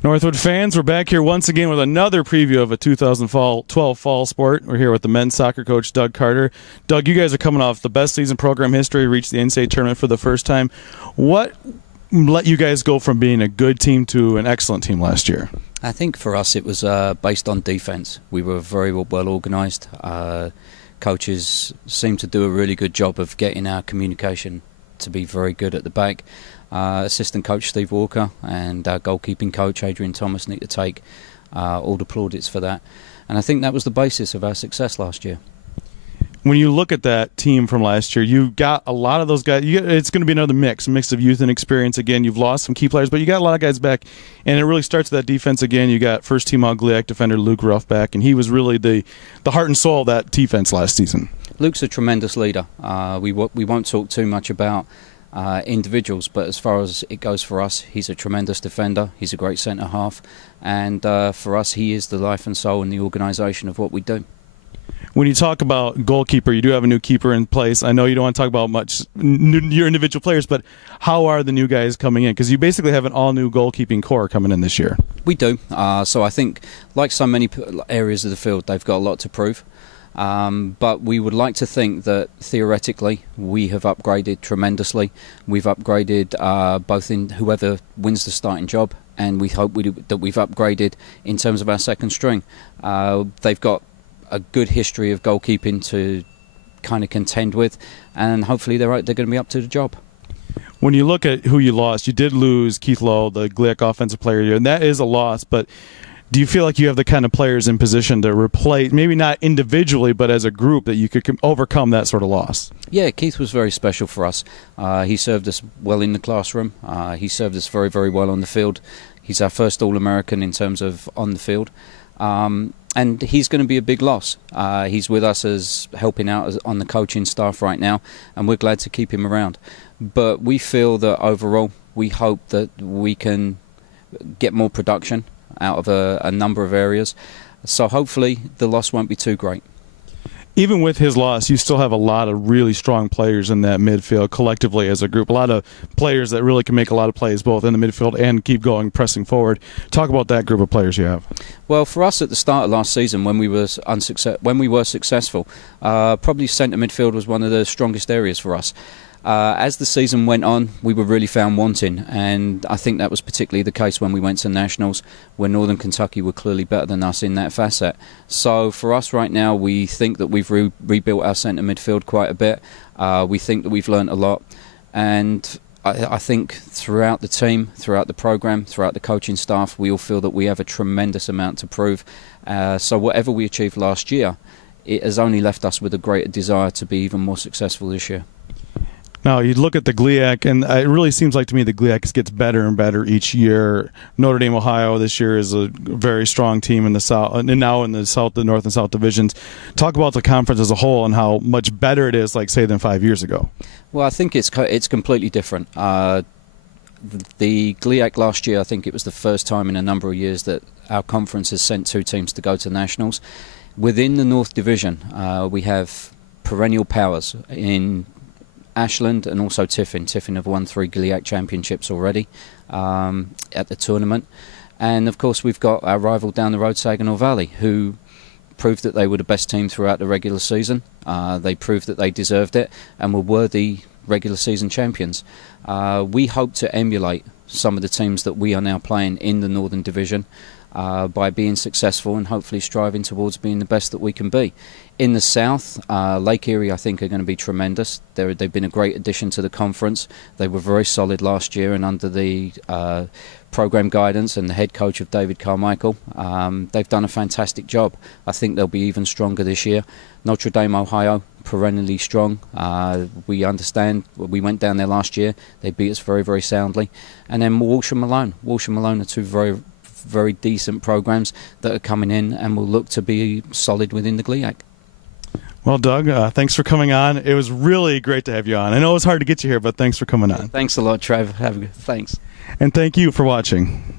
Northwood fans, we're back here once again with another preview of a 2012 fall sport. We're here with the men's soccer coach, Doug Carter. Doug, you guys are coming off the best season program history, reached the NCAA tournament for the first time. What let you guys go from being a good team to an excellent team last year? I think for us it was based on defense. We were very well organised. Coaches seemed to do a really good job of getting our communication to be very good at the back. Assistant coach Steve Walker and our goalkeeping coach Adrian Thomas need to take all the plaudits for that. And I think that was the basis of our success last year. When you look at that team from last year, you got a lot of those guys. It's going to be another mix of youth and experience. Again, you've lost some key players, but you got a lot of guys back, and it really starts with that defense again. You got first-team All-GLIAC defender Luke Ruff back, and he was really the heart and soul of that defense last season. Luke's a tremendous leader. We won't talk too much about individuals, but as far as it goes for us, he's a tremendous defender. He's a great centre half, and for us, he is the life and soul in the organisation of what we do. When you talk about goalkeeper, you do have a new keeper in place. I know you don't want to talk about much your individual players, but how are the new guys coming in? Because you basically have an all-new goalkeeping core coming in this year. We do. So I think, like so many areas of the field, they've got a lot to prove. But we would like to think that theoretically we have upgraded tremendously. We've upgraded both in whoever wins the starting job, and we hope that we've upgraded in terms of our second string. They've got a good history of goalkeeping to kind of contend with, and hopefully they're going to be up to the job. When you look at who you lost, you did lose Keith Lowe, the GLIAC Offensive Player of the Year, and that is a loss, but do you feel like you have the kind of players in position to replace, maybe not individually, but as a group, that you could overcome that sort of loss? Yeah, Keith was very special for us. He served us well in the classroom. He served us very well on the field. He's our first All-American in terms of on the field. And he's going to be a big loss. He's with us as helping out on the coaching staff right now, and we're glad to keep him around. But we feel that overall, we hope that we can get more production out of a number of areas. So hopefully the loss won't be too great. Even with his loss, you still have a lot of really strong players in that midfield collectively as a group. A lot of players that really can make a lot of plays both in the midfield and keep going, pressing forward. Talk about that group of players you have. Well, for us at the start of last season, when we were successful, probably centre midfield was one of the strongest areas for us. As the season went on, we were really found wanting, and I think that was particularly the case when we went to Nationals, where Northern Kentucky were clearly better than us in that facet. So for us right now, we think that we've rebuilt our centre midfield quite a bit. We think that we've learnt a lot, and I think throughout the team, throughout the program, throughout the coaching staff, we all feel that we have a tremendous amount to prove. So whatever we achieved last year, it has only left us with a greater desire to be even more successful this year. Now, you look at the GLIAC, and it really seems like to me the GLIAC gets better and better each year. Notre Dame, Ohio this year is a very strong team in the South, and now in the South, the North and South divisions. Talk about the conference as a whole and how much better it is, like, say, than 5 years ago. Well, I think it's completely different. The GLIAC last year, I think it was the first time in a number of years that our conference has sent 2 teams to go to Nationals. Within the North Division, we have perennial powers in Ashland and also Tiffin. Tiffin have won 3 GLIAC championships already at the tournament. And of course we've got our rival down the road, Saginaw Valley, who proved that they were the best team throughout the regular season. They proved that they deserved it and were worthy regular season champions. We hope to emulate some of the teams that we are now playing in the Northern Division by being successful and hopefully striving towards being the best that we can be. In the South, Lake Erie I think are going to be tremendous. They've been a great addition to the conference. They were very solid last year, and under the program guidance and the head coach of David Carmichael, they've done a fantastic job. I think they'll be even stronger this year. Notre Dame, Ohio, perennially strong. We understand, we went down there last year. They beat us very soundly. And then Walsh and Malone. Walsh and Malone are 2 very decent programs that are coming in and will look to be solid within the GLIAC. Well, Doug, thanks for coming on. It was really great to have you on. I know it was hard to get you here, but thanks for coming on. Thanks a lot, Trev. Thanks. And thank you for watching.